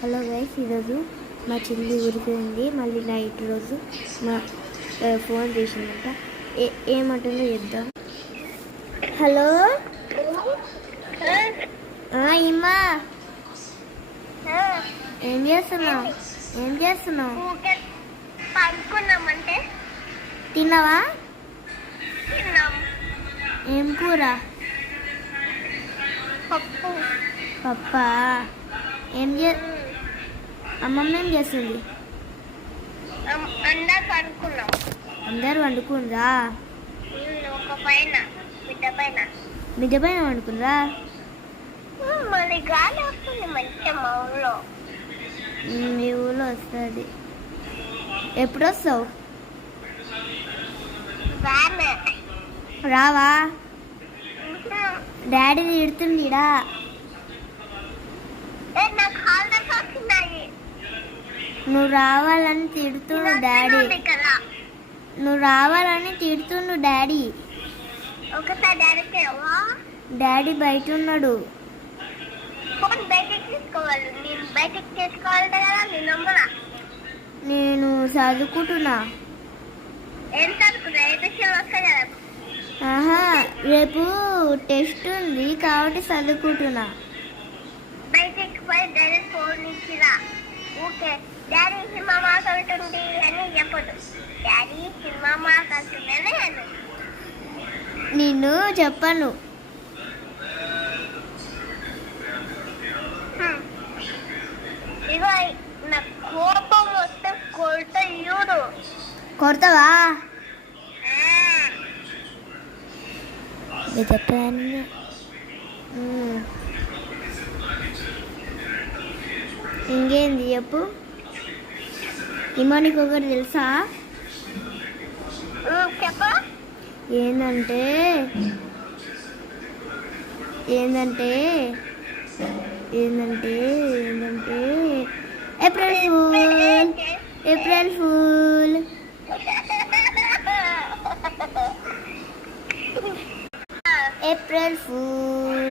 Hello guys, ఈరోజు మా చెల్లి ఊరికి ఉంది. మళ్ళీ నైట్ రోజు మా ఫోన్ చేసిందంట. ఏమంటుందో చెప్దాం. హలో ఇమ్మా, ఏం చేస్తున్నావు? తిన్నావా? ఏం కూర? పప్పా. అమ్మమ్మ ఏం చేస్తుంది? అందరు వండుకుందా? మిద్ద పైన వండుకుందా? మీ ఊళ్ళో వస్తుంది. ఎప్పుడు వస్తావు? రావా? డాడీ తిడుతుండీడా. నువ్వు రావాలని తిడుతుండు డాడీ. డాడీ. డాడీ బయట ఉన్నాడు. నేను చదువుకుంటున్నా. ఆహా, రేపు టెస్ట్ ఉంది కాబట్టి చదువుకుంటున్నా. డాడీ సినిమా మాకు అంటుంది అని చెప్పదు. డాడీ సినిమా మాకు అంటుందని నిన్ను చెప్పను. ఇగో నా కోపం వస్తే కొడతావా? ఇంకేంది చెప్పు. ఇమానికి ఒకటి తెలుసా? ఏంటంటే ఏప్రిల్ ఫూల్. April fool.